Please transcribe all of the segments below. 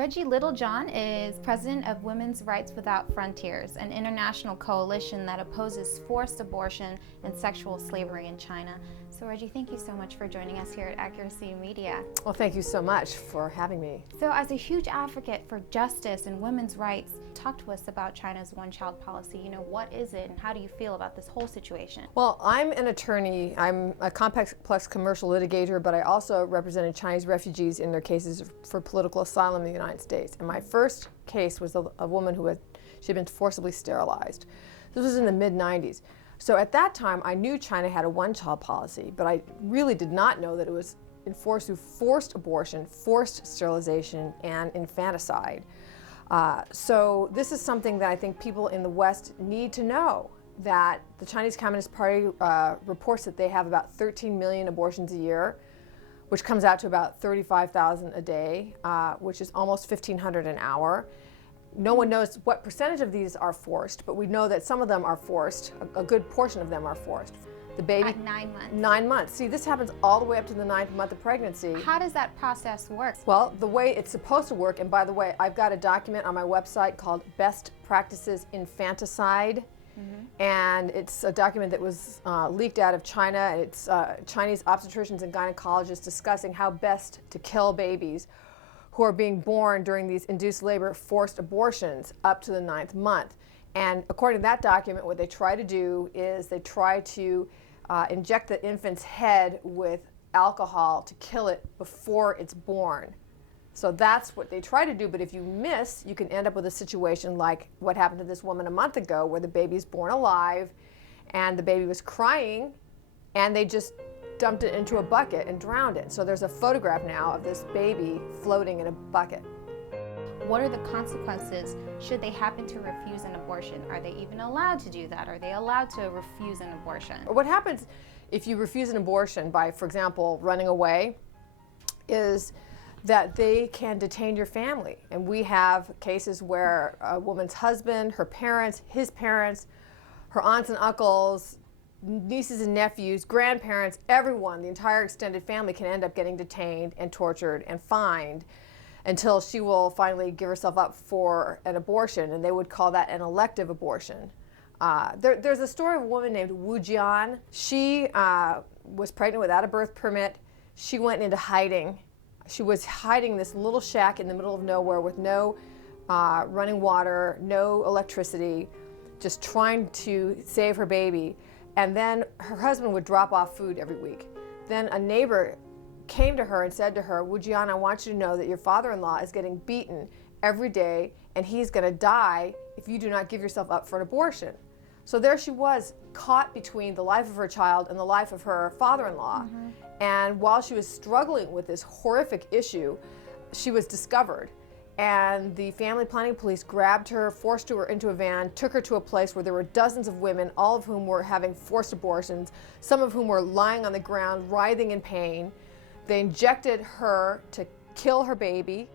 Reggie Littlejohn is president of Women's Rights Without Frontiers, an international coalition that opposes forced abortion and sexual slavery in China. So Reggie, thank you so much for joining us here at Accuracy Media. Well, thank you so much for having me. So as a huge advocate for justice and women's rights, talk to us about China's one-child policy. What is it and how do you feel about this whole situation? Well, I'm an attorney. I'm a complex commercial litigator, but I also represented Chinese refugees in their cases for political asylum in the United States. And my first case was a woman she'd been forcibly sterilized. This was in the mid-90s. So at that time, I knew China had a one-child policy, but I really did not know that it was enforced through forced abortion, forced sterilization, and infanticide. So this is something that I think people in the West need to know, that the Chinese Communist Party reports that they have about 13 million abortions a year, which comes out to about 35,000 a day, which is almost 1,500 an hour. No one knows what percentage of these are forced, but we know that some of them are forced. A good portion of them are forced. The baby at 9 months. 9 months. See, this happens all the way up to the 9th month of pregnancy. How does that process work? Well, the way it's supposed to work, and by the way, I've got a document on my website called Best Practices Infanticide. And it's a document that was leaked out of China, and it's Chinese obstetricians and gynecologists discussing how best to kill babies who are being born during these induced labor forced abortions up to the 9th month. And according to that document, what they try to do is they try to inject the infant's head with alcohol to kill it before it's born. So that's what they try to do, but if you miss, you can end up with a situation like what happened to this woman a month ago, where the baby's born alive and the baby was crying and they just dumped it into a bucket and drowned it. So there's a photograph now of this baby floating in a bucket. What are the consequences should they happen to refuse an abortion? Are they even allowed to do that? Are they allowed to refuse an abortion? What happens if you refuse an abortion by, for example, running away, is that they can detain your family. And we have cases where a woman's husband, her parents, his parents, her aunts and uncles, nieces and nephews, grandparents, everyone, the entire extended family can end up getting detained and tortured and fined until she will finally give herself up for an abortion, and they would call that an elective abortion. There's a story of a woman named Wu Jian. She was pregnant without a birth permit. She went into hiding. She was hiding in this little shack in the middle of nowhere with no running water, no electricity, just trying to save her baby. And then her husband would drop off food every week. Then a neighbor came to her and said to her, "Wu Jian, I want you to know that your father-in-law is getting beaten every day and he's going to die if you do not give yourself up for an abortion." So there she was, caught between the life of her child and the life of her father-in-law. And while she was struggling with this horrific issue, she was discovered. And the family planning police grabbed her, forced her into a van, took her to a place where there were dozens of women, all of whom were having forced abortions, some of whom were lying on the ground, writhing in pain. They injected her to kill her baby,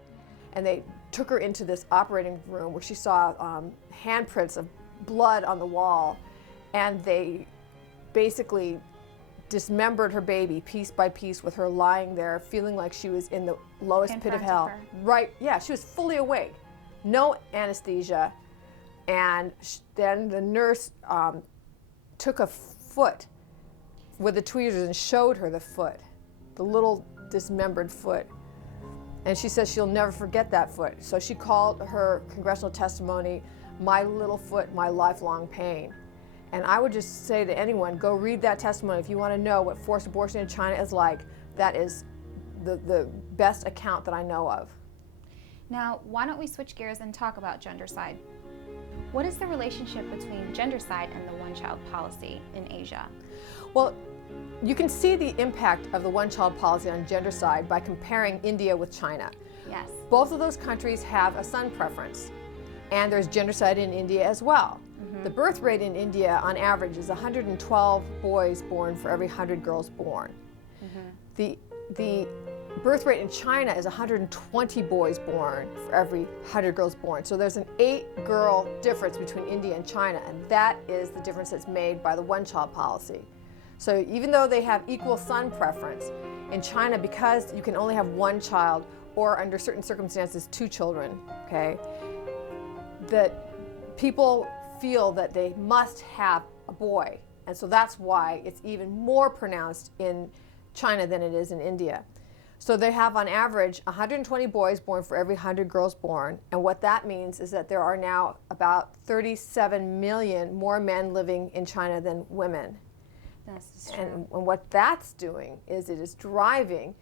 and they took her into this operating room where she saw handprints of blood on the wall, and they basically dismembered her baby piece by piece with her lying there, feeling like she was in the lowest pit of hell. Right, yeah, she was fully awake, no anesthesia, and then the nurse took a foot with the tweezers and showed her the foot, the little dismembered foot. And she says she'll never forget that foot. So she called her congressional testimony, "My little foot, my lifelong pain." And I would just say to anyone, go read that testimony if you want to know what forced abortion in China is like. That is the best account that I know of. Now, why don't we switch gears and talk about gendercide? What is the relationship between gendercide and the one-child policy in Asia? Well, you can see the impact of the one-child policy on gendercide by comparing India with China. Yes. Both of those countries have a son preference, and there's gendercide in India as well. The birth rate in India, on average, is 112 boys born for every 100 girls born. The birth rate in China is 120 boys born for every 100 girls born. So there's an 8-girl difference between India and China, and that is the difference that's made by the one-child policy. So even though they have equal son preference, in China, because you can only have one child, or under certain circumstances 2 children, okay, that people feel that they must have a boy. And so that's why it's even more pronounced in China than it is in India. So they have on average 120 boys born for every 100 girls born. And what that means is that there are now about 37 million more men living in China than women. That's true. And what that's doing is it is driving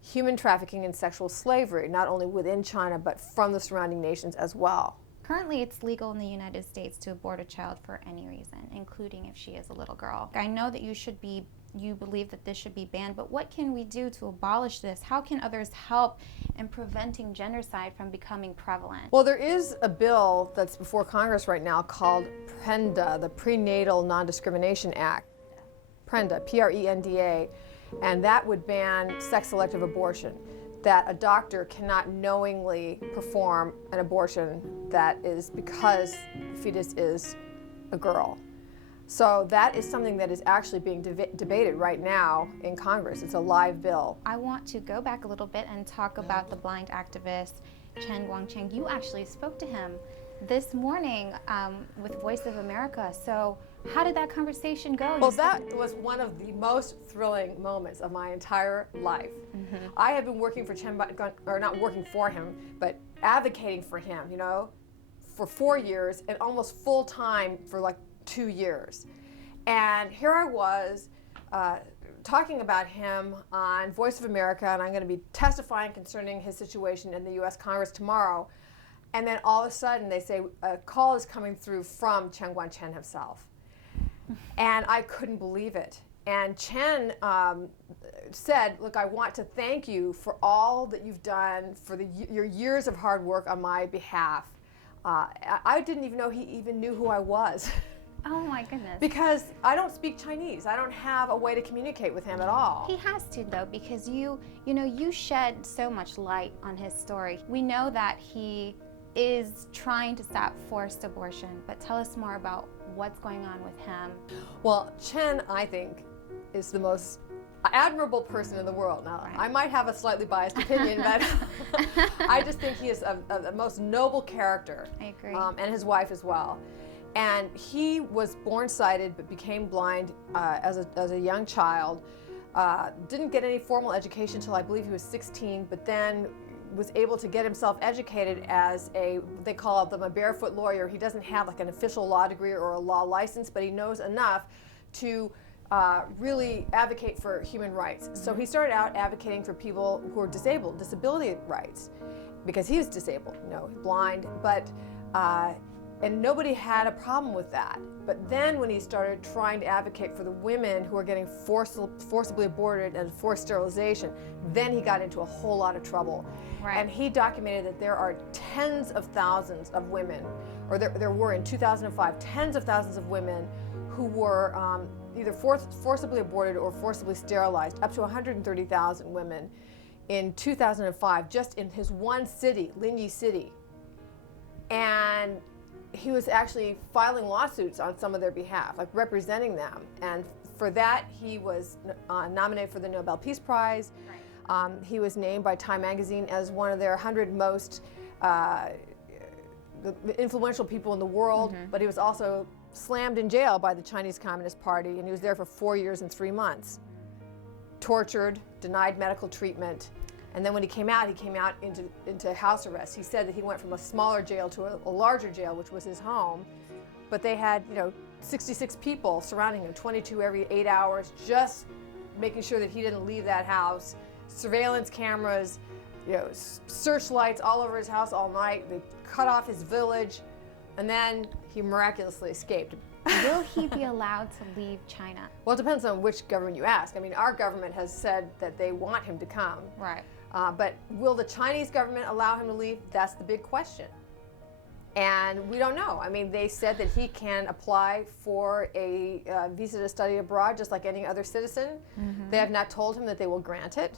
human trafficking and sexual slavery, not only within China, but from the surrounding nations as well. Currently, it's legal in the United States to abort a child for any reason, including if she is a little girl. I know that you believe that this should be banned, but what can we do to abolish this? How can others help in preventing gendercide from becoming prevalent? Well, there is a bill that's before Congress right now called PRENDA, the Prenatal Non-Discrimination Act. PRENDA, P-R-E-N-D-A, and that would ban sex-selective abortion, that a doctor cannot knowingly perform an abortion that is because the fetus is a girl. So that is something that is actually being debated right now in Congress. It's a live bill. I want to go back a little bit and talk about the blind activist, Chen Guangcheng. You actually spoke to him this morning with Voice of America. So how did that conversation go? Well, that was one of the most thrilling moments of my entire life. Mm-hmm. I have been working for Chen, or not working for him, but advocating for him, you know, for 4 years and almost full time for like 2 years. And here I was talking about him on Voice of America, and I'm going to be testifying concerning his situation in the U.S. Congress tomorrow. And then all of a sudden they say a call is coming through from Chen Guangcheng himself. And I couldn't believe it. And Chen said, look, I want to thank you for all that you've done, for your years of hard work on my behalf. I didn't even know he even knew who I was. Oh my goodness. Because I don't speak Chinese. I don't have a way to communicate with him at all. He has to though, because you shed so much light on his story. We know that he is trying to stop forced abortion, but tell us more about what's going on with him. Well, Chen, I think, is the most admirable person in the world. Now, right. I might have a slightly biased opinion, but I just think he is a most noble character. I agree. And his wife as well. And he was born sighted but became blind as a young child. Didn't get any formal education until I believe he was 16, but then was able to get himself educated as they call them a barefoot lawyer. He doesn't have like an official law degree or a law license, but he knows enough to really advocate for human rights. Mm-hmm. So he started out advocating for people who are disabled, disability rights, because he was disabled, blind, but and nobody had a problem with that. But then when he started trying to advocate for the women who are getting forcibly aborted and forced sterilization, then he got into a whole lot of trouble. Right. And he documented that there are tens of thousands of women, or there were in 2005, tens of thousands of women who were either forcibly aborted or forcibly sterilized, up to 130,000 women in 2005, just in his one city, Linyi City. And he was actually filing lawsuits on some of their behalf, like representing them. And for that, he was nominated for the Nobel Peace Prize. Right. He was named by Time magazine as one of their 100 most influential people in the world, mm-hmm. but he was also slammed in jail by the Chinese Communist Party, and he was there for 4 years and 3 months. Tortured, denied medical treatment. And then when he came out into house arrest. He said that he went from a smaller jail to a larger jail, which was his home. But they had, 66 people surrounding him, 22 every 8 hours, just making sure that he didn't leave that house. Surveillance cameras, searchlights all over his house all night. They cut off his village, and then he miraculously escaped. Will he be allowed to leave China? Well, it depends on which government you ask. I mean, our government has said that they want him to come. Right. But will the Chinese government allow him to leave? That's the big question. And we don't know. I mean, they said that he can apply for a visa to study abroad just like any other citizen. Mm-hmm. They have not told him that they will grant it.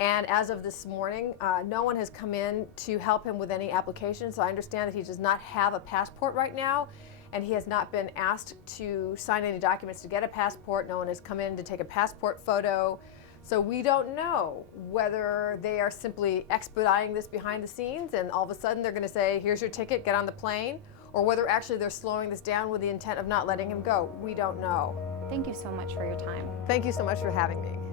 And as of this morning, no one has come in to help him with any application. So I understand that he does not have a passport right now, and he has not been asked to sign any documents to get a passport. No one has come in to take a passport photo. So we don't know whether they are simply expediting this behind the scenes and all of a sudden they're going to say, here's your ticket, get on the plane, or whether actually they're slowing this down with the intent of not letting him go. We don't know. Thank you so much for your time. Thank you so much for having me.